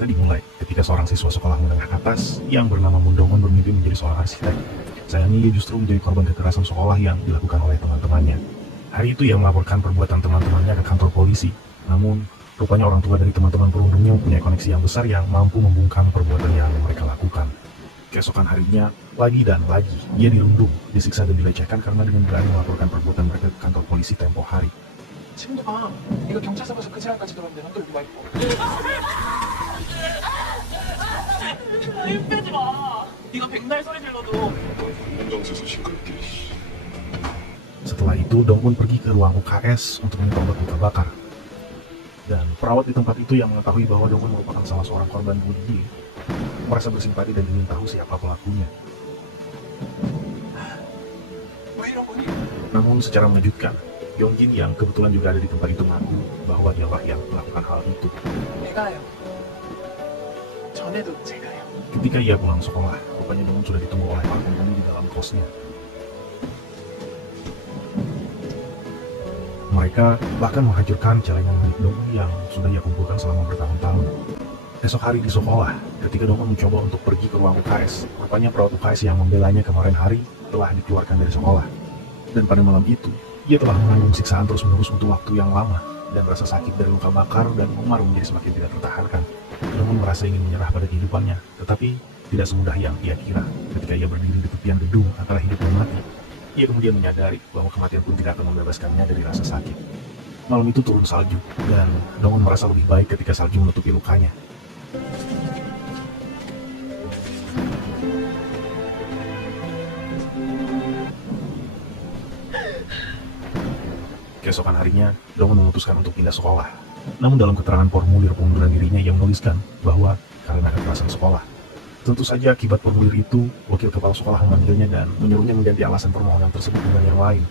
Cerita dimulai ketika seorang siswa sekolah menengah atas yang bernama Moon Dong-won bermimpi menjadi seorang arsitek. Sayangnya ia justru menjadi korban kekerasan sekolah yang dilakukan oleh teman-temannya. Hari itu ia melaporkan perbuatan teman-temannya ke kantor polisi. Namun, rupanya orang tua dari teman-teman perundungnya mempunyai koneksi yang besar yang mampu membungkam perbuatan yang mereka lakukan. Keesokan harinya, lagi dan lagi, ia dirundung, disiksa dan dilecehkan karena dengan berani melaporkan perbuatan mereka ke kantor polisi tempo hari. 친구가 네가 경찰서 가서 그 지랄까지 들었는데 넌 또 여기 와 있고. 힘 빼지 마. 네가 백날 소리 질러도. 운동세서 시끄럽게. Setelah itu, Dong-won pergi ke ruang UKS untuk minta obat luka bakar. Dan perawat di tempat itu yang mengetahui bahwa Dong-won merupakan salah seorang korban bunuh diri, merasa bersimpati dan ingin tahu siapa pelakunya. 왜 이런 거니? Namun secara mengejutkan, Yongjin yang kebetulan juga ada di tempat itu mengaku bahwa dialah yang melakukan hal itu. 내가요. 전에도 제가요. Ketika ia pulang sekolah, rupanya Dong-won sudah ditunggu oleh para penghuni di dalam kosnya. Mereka bahkan menghancurkan celengan milik Dong-won yang sudah ia kumpulkan selama bertahun-tahun. Esok hari di sekolah, ketika Dong-won mencoba untuk pergi ke ruang UKS, rupanya perawat UKS yang membelanya kemarin hari telah dikeluarkan dari sekolah. Dan pada malam itu, ia telah menanggung siksaan terus-menerus untuk waktu yang lama, dan rasa sakit dari luka bakar dan memar menjadi semakin tidak tertahankan. Dong-won merasa ingin menyerah pada kehidupannya, tetapi tidak semudah yang ia kira. Ketika ia berdiri di tepian gedung antara hidup dan mati, ia kemudian menyadari bahwa kematian pun tidak akan membebaskannya dari rasa sakit. Malam itu turun salju, dan Dong-won merasa lebih baik ketika salju menutupi lukanya. Keesokan harinya, Dong-won memutuskan untuk pindah sekolah. Namun dalam keterangan formulir pengunduran dirinya, ia menuliskan bahwa karena kekerasan sekolah. Tentu saja akibat formulir itu, wakil kepala sekolah memanggilnya dan menyuruhnya mengganti alasan permohonan tersebut dengan yang lain.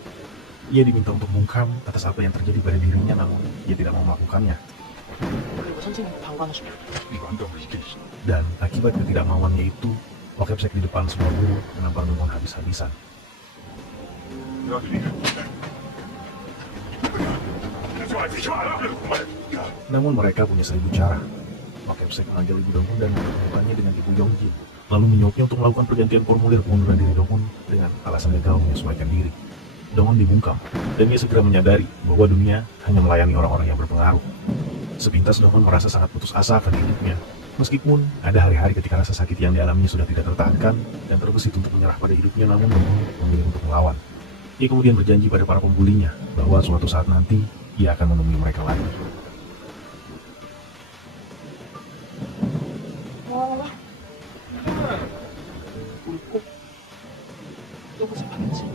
Ia diminta untuk bungkam atas apa yang terjadi pada dirinya, namun ia tidak mau melakukannya. 그리고 선생님한테 방관을 시켜. 이거 한다고 이게. Dan akibat ketidakmauannya itu, Wakepsek di depan semua guru menampar Dong-won habis-habisan. Namun mereka punya seribu cara. Wakepsek memanggil Ibu Dong-won dan menemukannya dengan Ibu Yongjin, lalu menyuapnya untuk melakukan pergantian formulir pengunduran diri Dong-won dengan alasan gagal menyesuaikan diri. Dong-won dibungkam, dan ia segera menyadari bahwa dunia hanya melayani orang-orang yang berpengaruh. Sepintas Dong-won merasa sangat putus asa akan hidupnya, meskipun ada hari-hari ketika rasa sakit yang dialaminya sudah tidak tertahankan dan terbesit untuk menyerah pada hidupnya, namun Dong-won memilih untuk melawan. Ia kemudian berjanji pada para pembulinya bahwa suatu saat nanti ia akan menemui mereka lagi. 우리 꼭 떠보자 하겠지.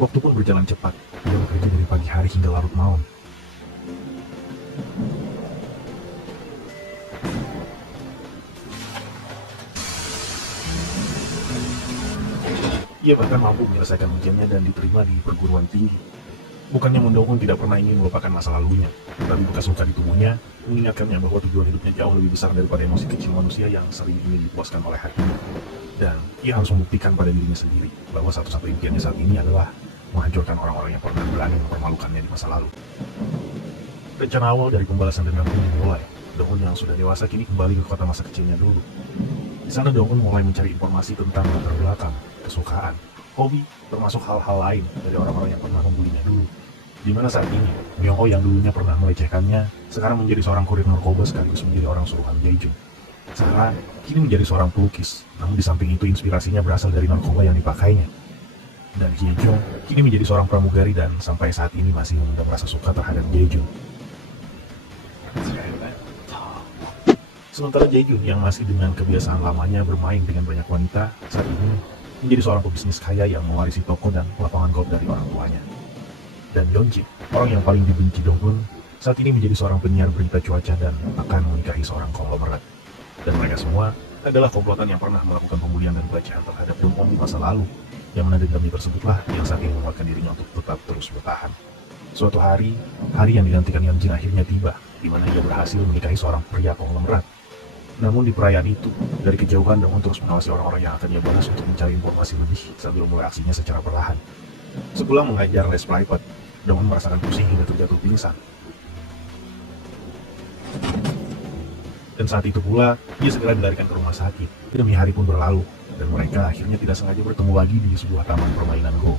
Waktu pun berjalan cepat, ia bekerja dari pagi hari hingga larut malam. Ia bahkan mampu menyelesaikan ujiannya dan diterima di perguruan tinggi. Bukannya Moon Dong-won tidak pernah ingin melupakan masa lalunya, tetapi bekas luka di tubuhnya mengingatkannya bahwa tujuan hidupnya jauh lebih besar daripada emosi kecil manusia yang sering ingin dipuaskan oleh hatinya. Dan ia harus membuktikan pada dirinya sendiri bahwa satu-satu impiannya saat ini adalah menghancurkan orang-orang yang pernah berani mempermalukannya di masa lalu. Rencana awal dari pembalasan dendam pun dimulai. Dong-won yang sudah dewasa kini kembali ke kota masa kecilnya dulu. Di sana Dong-won mulai mencari informasi tentang latar belakang, kesukaan, hobi, termasuk hal-hal lain dari orang-orang yang pernah membulinya dulu. Di mana saat ini, Myung-ho yang dulunya pernah melecehkannya, sekarang menjadi seorang kurir narkoba sekaligus menjadi orang suruhan Jae-jung. Sarah kini menjadi seorang pelukis, namun di samping itu inspirasinya berasal dari narkoba yang dipakainya. Dan Hye-jung kini menjadi seorang pramugari dan sampai saat ini masih memendam rasa suka terhadap Jae-jung. Sementara Jae-jung yang masih dengan kebiasaan lamanya bermain dengan banyak wanita, saat ini menjadi seorang pebisnis kaya yang mewarisi toko dan lapangan golf dari orang tuanya. Dan Yeonjin, orang yang paling dibenci Dong-won, saat ini menjadi seorang penyiar berita cuaca dan akan menikahi seorang konglomerat. Dan mereka semua adalah komplotan yang pernah melakukan pembulian dan pelecehan terhadap Dong-won di masa lalu, yang mana dendamnya tersebutlah yang saat ini menguatkan dirinya untuk tetap terus bertahan. Suatu hari, hari yang dinantikan Yeonjin akhirnya tiba, di mana ia berhasil menikahi seorang pria konglomerat. Namun di perayaan itu, dari kejauhan Dong-won terus mengawasi orang-orang yang akan ia balas untuk mencari informasi lebih sambil memulai aksinya secara perlahan. Sepulang mengajar les privat, Dong-won merasakan pusing hingga terjatuh pingsan. Dan saat itu pula, ia segera dilarikan ke rumah sakit. Demi hari pun berlalu, dan mereka akhirnya tidak sengaja bertemu lagi di sebuah taman permainan Go.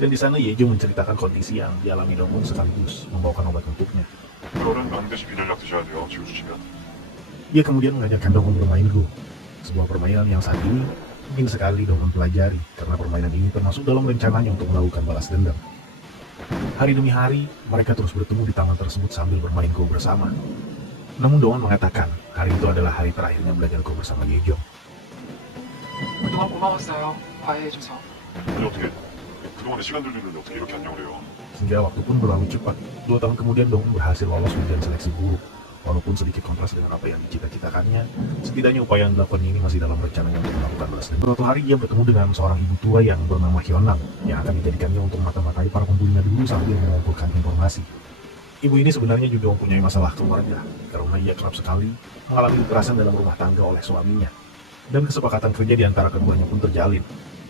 Dan di sana Yejo menceritakan kondisi yang dialami Dongun sekaligus membawakan obat untuknya. 그거는 반드시 비를 드셔야 돼요. 지워주시면. Ia kemudian mengajarkan Dongun bermain Go, sebuah permainan yang saat ini ingin sekali Dongun pelajari, karena permainan ini termasuk dalam rencananya untuk melakukan balas dendam. Hari demi hari, mereka terus bertemu di taman tersebut sambil bermain Go bersama. Namun Dongun mengatakan, hari itu adalah hari terakhirnya belajar Go bersama Yejo. 그동안 고마웠어요. 과외해줘서. 아니 어떻게 그동안의 시간들 주는데 어떻게 이렇게 안녕을 해요? Hingga waktu pun berlalu cepat. 2 tahun kemudian Dongun berhasil lolos ujian seleksi guru. Walaupun sedikit kontras dengan apa yang dicita-citakannya, setidaknya upaya yang dilakukan ini masih dalam rencananya untuk melakukan balas dendam. Suatu hari ia bertemu dengan seorang ibu tua yang bernama Hyonang, yang akan dijadikannya untuk mata-matai para pembulinya dulu sambil mengumpulkan informasi. Ibu ini sebenarnya juga mempunyai masalah keluarga, karena ia kerap sekali mengalami kekerasan dalam rumah tangga oleh suaminya. Dan kesepakatan kerja di antara keduanya pun terjalin,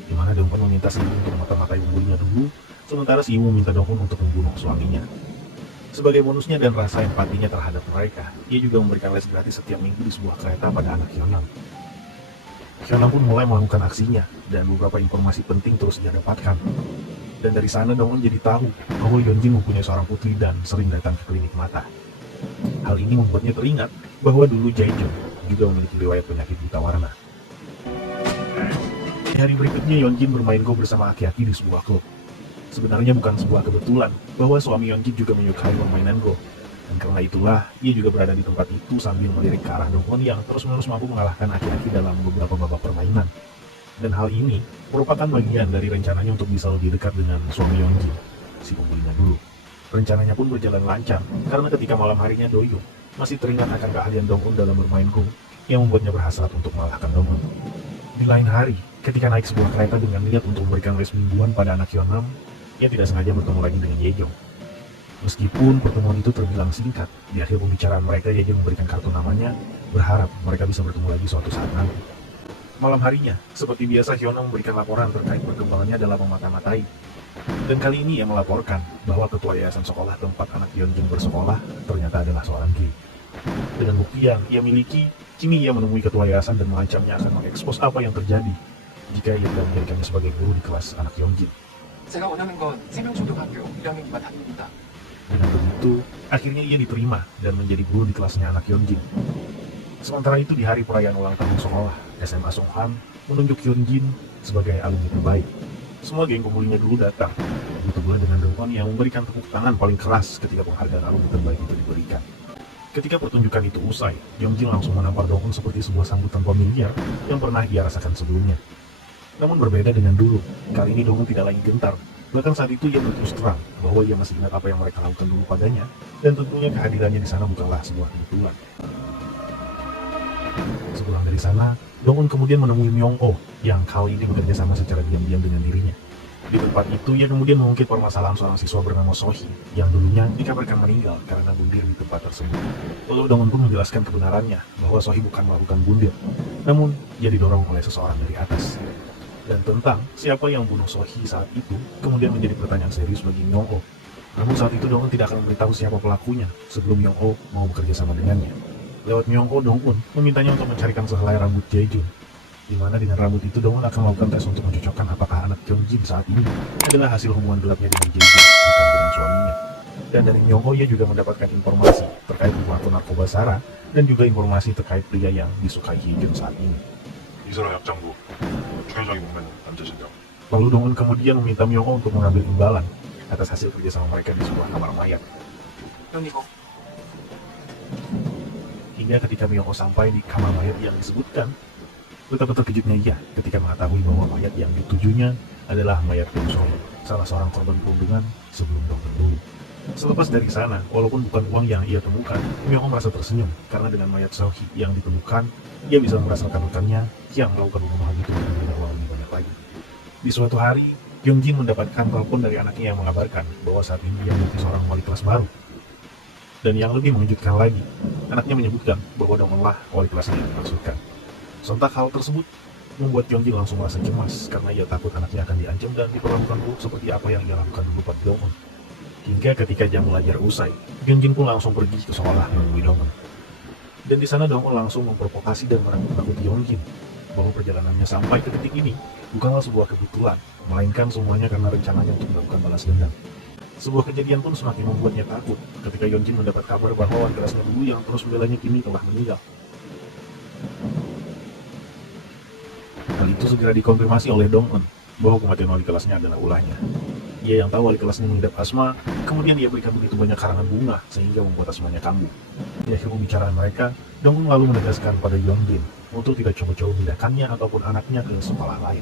di mana Dongun meminta si ibu untuk mata-matai pembulinya dulu, sementara si ibu meminta Dongun untuk membunuh suaminya. Sebagai bonusnya dan rasa empatinya terhadap mereka, ia juga memberikan les gratis setiap minggu di sebuah kereta pada anak Hyonang. Hyonang pun mulai melakukan aksinya, dan beberapa informasi penting terus ia dapatkan. Dan dari sana Dongun jadi tahu bahwa Yeonjin mempunyai seorang putri dan sering datang ke klinik mata. Hal ini membuatnya teringat bahwa dulu Jaejo juga memiliki riwayat penyakit buta warna. Di hari berikutnya Yeonjin bermain Go bersama aki-aki di sebuah klub. Sebenarnya bukan sebuah kebetulan bahwa suami Yeonjin juga menyukai permainan Go. Dan karena itulah, ia juga berada di tempat itu sambil melirik ke arah Dongun yang terus-menerus mampu mengalahkan aki-aki dalam beberapa babak permainan. Dan hal ini merupakan bagian dari rencananya untuk bisa lebih dekat dengan suami Yeonjin, si pembulinya dulu. Rencananya pun berjalan lancar, karena ketika malam harinya Doyong masih teringat akan keahlian Dongun dalam bermain Go, yang membuatnya berhasrat untuk mengalahkan Dongun. Di lain hari, ketika naik sebuah kereta dengan niat untuk memberikan les mingguan pada anak Hyonam, ia tidak sengaja bertemu lagi dengan Yejong. Meskipun pertemuan itu terbilang singkat, di akhir pembicaraan mereka Yejong memberikan kartu namanya, berharap mereka bisa bertemu lagi suatu saat nanti. Malam harinya, seperti biasa Hyonam memberikan laporan terkait perkembangannya dalam memata-matai. Dan kali ini ia melaporkan bahwa ketua yayasan sekolah tempat anak Yeonjin bersekolah ternyata adalah seorang gay. Dengan bukti yang ia miliki, kini ia menemui ketua yayasan dan mengancamnya akan mengekspos apa yang terjadi jika ia tidak menjadikannya sebagai guru di kelas anak Yeonjin. 제가 원하는 건 세명초등학교 1학년이만 다닙니다. Dengan begitu, akhirnya ia diterima dan menjadi guru di kelasnya anak Yeonjin. Sementara itu di hari perayaan ulang tahun sekolah, SMA Songhan menunjuk Yeonjin sebagai alumni terbaik. Semua geng pembulinya dulu datang, begitu pula dengan Dongun yang memberikan tepuk tangan paling keras ketika penghargaan alumni terbaik itu diberikan. Ketika pertunjukan itu usai, Yeonjin langsung menampar Dongun seperti sebuah sambutan familiar yang pernah ia rasakan sebelumnya. Namun berbeda dengan dulu, kali ini Dongun tidak lagi gentar. Bahkan saat itu ia berterus terang bahwa ia masih ingat apa yang mereka lakukan dulu padanya, dan tentunya kehadirannya di sana bukanlah sebuah kebetulan. Sepulang dari sana, Dongun kemudian menemui Myung-oh yang kali ini bekerja sama secara diam-diam dengan dirinya. Di tempat itu, ia kemudian mengungkit permasalahan seorang siswa bernama Sohee yang dulunya dikabarkan meninggal karena bunuh di tempat tersebut. Lalu Dongun pun menjelaskan kebenarannya bahwa Sohee bukan melakukan bunuh, namun ia didorong oleh seseorang dari atas. Dan tentang siapa yang bunuh Sohee saat itu kemudian menjadi pertanyaan serius bagi Myung-oh. Namun saat itu Dongun tidak akan memberitahu siapa pelakunya sebelum Myung-oh mau bekerja sama dengannya. Lewat Myung-oh, Dongun memintanya untuk mencarikan sehelai rambut Jae-jun, di mana dengan rambut itu Dongun akan melakukan tes untuk mencocokkan apakah anak Yeonjin saat ini adalah hasil hubungan gelapnya dengan Jae-jun, bukan dengan suaminya. Dan dari Myung-oh ia juga mendapatkan informasi terkait perilaku narkoba Sara dan juga informasi terkait pria yang disukai Jae-jun saat ini. 이설아 약장부 주의적인 몸매는 남자신다. Lalu Dongun kemudian meminta Myung-oh untuk mengambil imbalan atas hasil kerjasama mereka di sebuah kamar mayat. 넌 이거 Hingga ketika Myung-oh sampai di kamar mayat yang disebutkan, betapa terkejutnya ia ketika mengetahui bahwa mayat yang ditujunya adalah mayat Yong-song, salah seorang korban perundungan sebelum Dongun dulu. Selepas dari sana, walaupun bukan uang yang ia temukan, Myung-oh merasa tersenyum karena dengan mayat Sohee yang ditemukan, ia bisa merasakan rekannya yang melakukan pembunuhan itu dengan jumlah uang lebih banyak lagi. Di suatu hari, Yeonjin mendapatkan telepon dari anaknya yang mengabarkan bahwa saat ini ia memiliki seorang wali kelas baru. Dan yang lebih mengejutkan lagi, anaknya menyebutkan bahwa Dongunlah wali kelas yang dimaksudkan. Sontak hal tersebut membuat Yeonjin langsung merasa cemas karena ia takut anaknya akan diancam dan diperlakukan buruk seperti apa yang ia lakukan dulu pada Dongun. Hingga ketika jam belajar usai, Yeonjin pun langsung pergi ke sekolah menemui Dongun. Dan di sana Dong-un langsung memprovokasi dan menakut-nakuti Yeonjin bahwa perjalanannya sampai ke titik ini bukanlah sebuah kebetulan, melainkan semuanya karena rencananya untuk melakukan balas dendam. Sebuah kejadian pun semakin membuatnya takut ketika Yeonjin mendapat kabar bahwa wali kelasnya dulu yang terus membelanya kini telah meninggal. Hal itu segera dikonfirmasi oleh Dong-un bahwa kematian wali kelasnya adalah ulahnya. Ia yang tahu wali kelasnya mengidap asma, kemudian ia berikan begitu banyak karangan bunga sehingga membuat asmanya kambuh. Di akhir pembicaraan mereka, Dong-un lalu menegaskan pada Yeonjin untuk tidak coba-coba memindahkannya ataupun anaknya ke sekolah lain.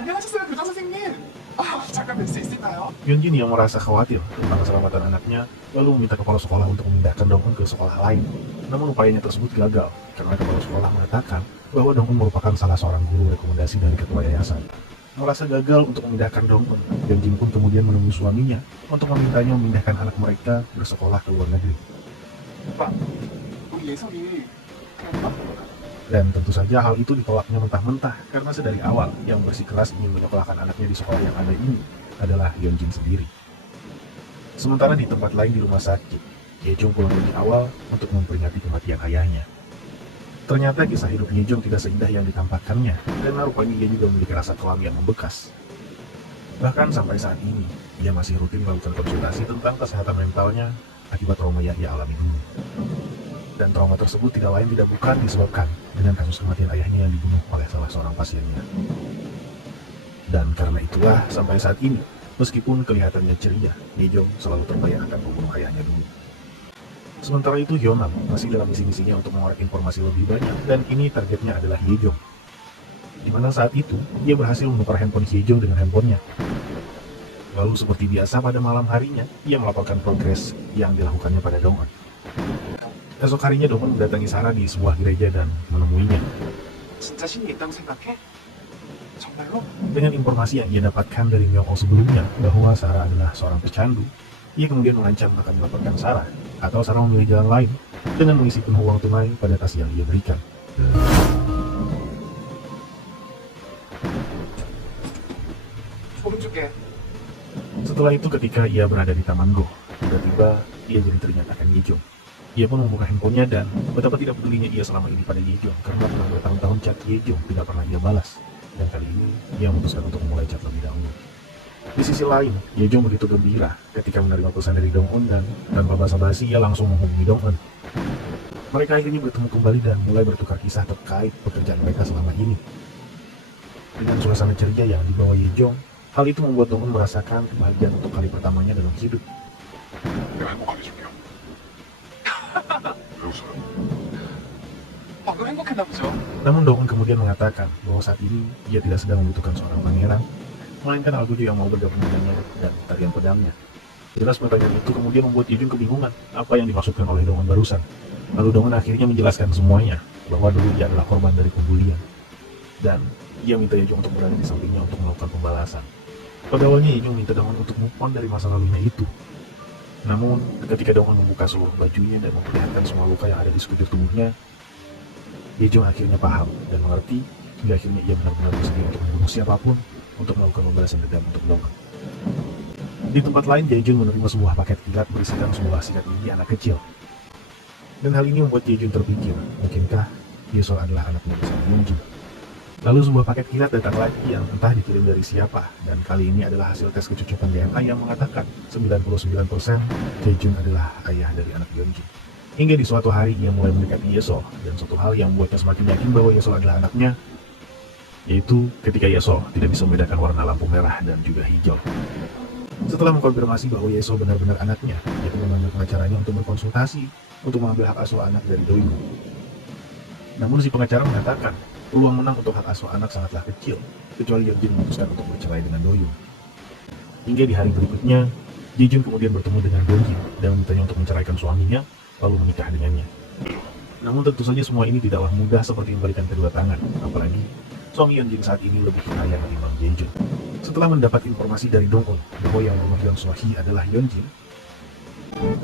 안녕하셨어요, 교장 선생님. 잠깐 뵐 수 있을까요? Yeonjin yang merasa khawatir tentang keselamatan anaknya lalu meminta kepala sekolah untuk memindahkan Dong-un ke sekolah lain. Namun upayanya tersebut gagal karena kepala sekolah mengatakan bahwa Dong-un merupakan salah seorang guru rekomendasi dari ketua yayasan. Merasa gagal untuk memindahkan Dong-un, Yeonjin pun kemudian menemui suaminya untuk memintanya memindahkan anak mereka bersekolah ke luar negeri. 오빠, 우리 예성이 그런가? Dan tentu saja hal itu ditolaknya mentah-mentah karena sedari awal yang bersikeras ingin menyekolahkan anaknya di sekolah yang ada ini adalah Yeonjin sendiri. Sementara di tempat lain di rumah sakit, Yejong pulang lebih awal untuk memperingati kematian ayahnya. Ternyata kisah hidup Yejong tidak seindah yang ditampakkannya, karena rupanya ia juga memiliki rasa kelam yang membekas. Bahkan sampai saat ini, ia masih rutin melakukan konsultasi tentang kesehatan mentalnya akibat trauma yang ia alami dulu. Dan trauma tersebut tidak lain tidak bukan disebabkan dengan kasus kematian ayahnya yang dibunuh oleh salah seorang pasiennya. Dan karena itulah sampai saat ini, meskipun kelihatannya ceria, Yejong selalu terbayang akan pembunuh ayahnya dulu. Sementara itu Hyunam masih dalam misi-misinya untuk mengorek informasi lebih banyak dan kini targetnya adalah Yejong. Di mana saat itu, ia berhasil menukar handphone Yejong dengan handphonenya. Lalu seperti biasa pada malam harinya, ia melaporkan progres yang dilakukannya pada Dong-un. Esok harinya Dong-un mendatangi Sarah di sebuah gereja dan menemuinya. 진짜 신이 있다고 생각해? 정말로? Dengan informasi yang ia dapatkan dari Myung-oh sebelumnya bahwa Sarah adalah seorang pecandu, ia kemudian mengancam akan melaporkan Sarah, atau Sarah memilih jalan lain dengan mengisi penuh uang tunai pada tas yang ia berikan. 오른쪽에 Setelah itu ketika ia berada di Taman Go, tiba-tiba ia jadi teringat akan Yejong. Ia pun membuka handphonenya dan betapa tidak pedulinya ia selama ini pada Yejong karena telah bertahun-tahun chat Yejong tidak pernah ia balas. Dan kali ini ia memutuskan untuk memulai chat lebih dahulu. Di sisi lain, Yejong begitu gembira ketika menerima pesan dari Dong-un dan tanpa basa-basi ia langsung menghubungi Dong-un. Mereka akhirnya bertemu kembali dan mulai bertukar kisah terkait pekerjaan mereka selama ini. Dengan suasana ceria yang dibawa Yejong, hal itu membuat Dong-un merasakan kebahagiaan untuk kali pertamanya dalam hidup. 내가 행복하게 해줄게요. 왜 웃어요? 방금 행복했나 보죠? Namun Dong-un kemudian mengatakan bahwa saat ini ia tidak sedang membutuhkan seorang pangeran, melainkan Algujo yang mau bergabung dengannya dan tarian pedangnya. Jelas pertanyaan itu kemudian membuat Yejong kebingungan apa yang dimaksudkan oleh Dong-un barusan. Lalu Dong-un akhirnya menjelaskan semuanya, bahwa dulu ia adalah korban dari pembulian. Dan ia minta Yejong untuk berada di sampingnya untuk melakukan pembalasan. Pada awalnya Yejong minta Dong-un untuk move on dari masa lalunya itu. Namun, ketika Dong-un membuka seluruh bajunya dan memperlihatkan semua luka yang ada di sekujur tubuhnya, Yejong akhirnya paham dan mengerti, hingga akhirnya ia benar-benar bersedia untuk membunuh siapapun untuk melakukan pembalasan dendam untuk Dong-un. Di tempat lain, Yejong menerima sebuah paket kilat berisikan sebuah sikat gigi anak kecil. Dan hal ini membuat Yejong terpikir, mungkinkah Yesol adalah anaknya bersama Yeonjin. Lalu sebuah paket kilat datang lagi yang entah dikirim dari siapa, dan kali ini adalah hasil tes kecocokan DNA yang mengatakan 99% Yejong adalah ayah dari anak Yeonjin. Hingga di suatu hari ia mulai mendekati Yesol, dan suatu hal yang membuatnya semakin yakin bahwa Yesol adalah anaknya, yaitu ketika Yesol tidak bisa membedakan warna lampu merah dan juga hijau. Setelah mengkonfirmasi bahwa Yesol benar-benar anaknya, ia pun memanggil pengacaranya untuk berkonsultasi untuk mengambil hak asuh anak dari Doyun. Namun si pengacara mengatakan, peluang menang untuk hak asuh anak sangatlah kecil, kecuali Yeonjin memutuskan untuk bercerai dengan Doyun. Hingga di hari berikutnya, Yejong kemudian bertemu dengan Yeonjin dan memintanya untuk menceraikan suaminya, lalu menikah dengannya. Namun tentu saja semua ini tidaklah mudah seperti membalikan kedua tangan, apalagi suami Yeonjin saat ini lebih kaya ketimbang Yejong. Setelah mendapat informasi dari Dong-un bahwa yang membunuh Yeon So-hee adalah Yeonjin,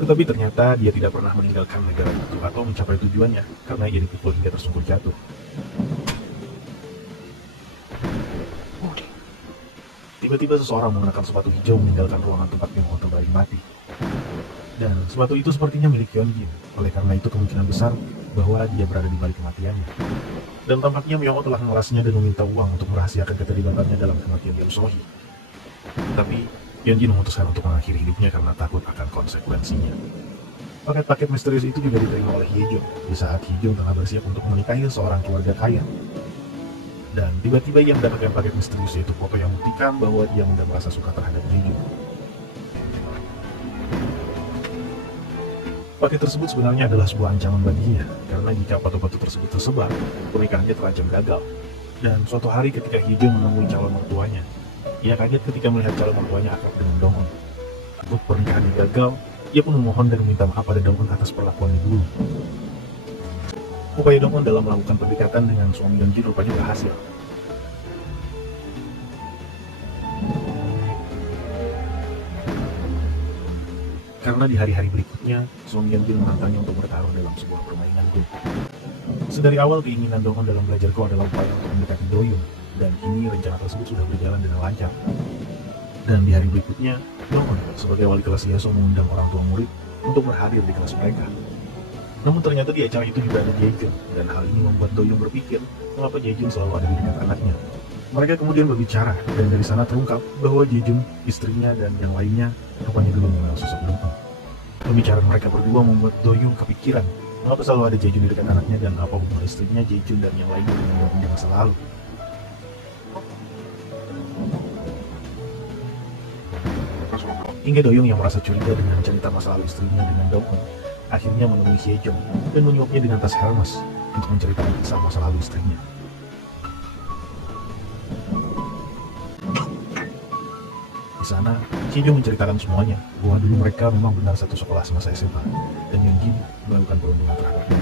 tetapi ternyata dia tidak pernah meninggalkan negara itu atau mencapai tujuannya karena ia dipukul hingga tersungkur jatuh. Tiba-tiba seseorang mengenakan sepatu hijau meninggalkan ruangan tempat Myung-oh terbaring mati. Dan sesuatu itu sepertinya milik Hyunjin. Oleh karena itu kemungkinan besar bahwa dia berada di balik kematiannya. Dan tampaknya Myung-oh telah mengelasnya dan meminta uang untuk merahasiakan keterlibatannya dalam kematian Yeon Sohee. Tapi Hyunjin memutuskan untuk mengakhiri hidupnya karena takut akan konsekuensinya. Paket-paket misterius itu juga diterima oleh Hye-jung di saat Hye-jung tengah bersiap untuk menikahi seorang keluarga kaya. Dan tiba-tiba ia mendapatkan paket misterius, yaitu foto yang membuktikan bahwa dia mudah merasa suka terhadap Hye-jung. Paket tersebut sebenarnya adalah sebuah ancaman baginya, karena jika foto-foto tersebut tersebar, pernikahannya terancam gagal. Dan suatu hari ketika Hye-jung menemui calon mertuanya, ia kaget ketika melihat calon mertuanya akrab dengan Dong-un. Takut pernikahannya gagal, ia pun memohon dan meminta maaf pada Dong-un atas perlakuannya dulu. Upaya Dong-un dalam melakukan pendekatan dengan suami Hyunjin rupanya berhasil. Karena di hari-hari berikutnya, suami Hyunjin menantangnya untuk bertarung dalam sebuah permainan Go. Sedari awal keinginan Dong-un dalam belajar Go adalah upaya untuk mendekati Do-young, dan kini rencana tersebut sudah berjalan dengan lancar. Dan di hari berikutnya, Dong-un sebagai wali kelas Yeso mengundang orang tua murid untuk berhadir di kelas mereka. Namun ternyata di acara itu juga ada Jae-jun, dan hal ini membuat Do-young berpikir mengapa Jae-jun selalu ada di dekat anaknya. Mereka kemudian berbicara, dan dari sana terungkap bahwa Jae-jun, istrinya, dan yang lainnya rupanya dulu mengenal sosok Dong-un. Pembicaraan mereka berdua membuat Do-young kepikiran mengapa selalu ada Jae-jun di dekat anaknya dan apa hubungan istrinya, Jae-jun, dan yang lainnya dengan di masa lalu. Hingga Do-young yang merasa curiga dengan cerita masa lalu istrinya dengan Dong-un akhirnya menemui Hye-jung dan menyuapnya dengan tas Hermes untuk menceritakan kisah masa lalu istrinya. Di sana, Hye-jung menceritakan semuanya, bahwa dulu mereka memang benar satu sekolah semasa SMA, dan Hyunjin melakukan perundungan terhadapnya.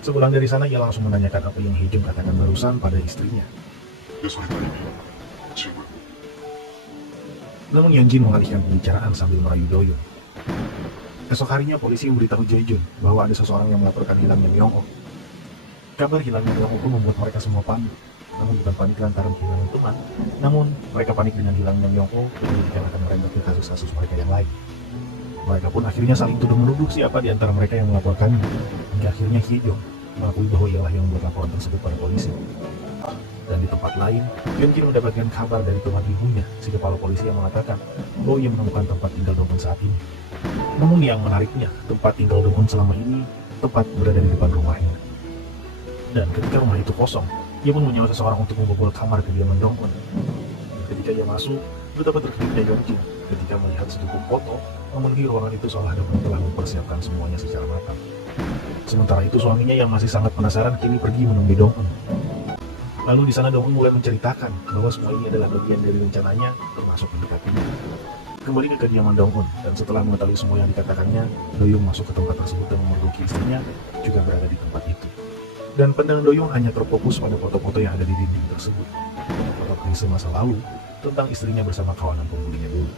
Sepulang dari sana, ia langsung menanyakan apa yang Hye-jung katakan barusan pada istrinya. 내 소리 딸님이 친구야. Namun Hyunjin mengalihkan pembicaraan sambil merayu Do-young. Esok harinya polisi memberitahu Jae-jun bahwa ada seseorang yang melaporkan hilangnya Myung-oh. Kabar hilangnya Myung-oh pun membuat mereka semua panik. Namun bukan panik lantaran kehilangan teman, namun mereka panik dengan hilangnya Myung-oh dan akan merembet ke kasus-kasus mereka yang lain. Mereka pun akhirnya saling tuduh-menuduh siapa di antara mereka yang melaporkannya. Hingga akhirnya Hye-jung mengakui bahwa ialah yang membuat laporan tersebut pada polisi. Dan di tempat lain, Hyunjin mendapatkan kabar dari teman ibunya, si kepala polisi yang mengatakan bahwa ia menemukan tempat tinggal Dong-un saat ini. Namun yang menariknya, tempat tinggal Dong-un selama ini tepat berada di depan rumahnya. Dan ketika rumah itu kosong, ia pun menyewa seseorang untuk membobol kamar kediaman Dong-un. Ketika ia masuk, betapa terkejutnya Hyunjin ketika melihat secukup foto memenuhi ruangan itu seolah Dong-un telah mempersiapkan semuanya secara matang. Sementara itu suaminya yang masih sangat penasaran kini pergi menemui Dong-un. Lalu di sana Dong-un mulai menceritakan bahwa semua ini adalah bagian dari rencananya, termasuk mendekatinya. Kembali ke kediaman Dong-un, dan setelah mengetahui semua yang dikatakannya, Do-young masuk ke tempat tersebut dan memergoki istrinya juga berada di tempat itu. Dan pandangan Do-young hanya terfokus pada foto-foto yang ada di dinding tersebut. Foto klise masa lalu tentang istrinya bersama kawanan pembulinya dulu.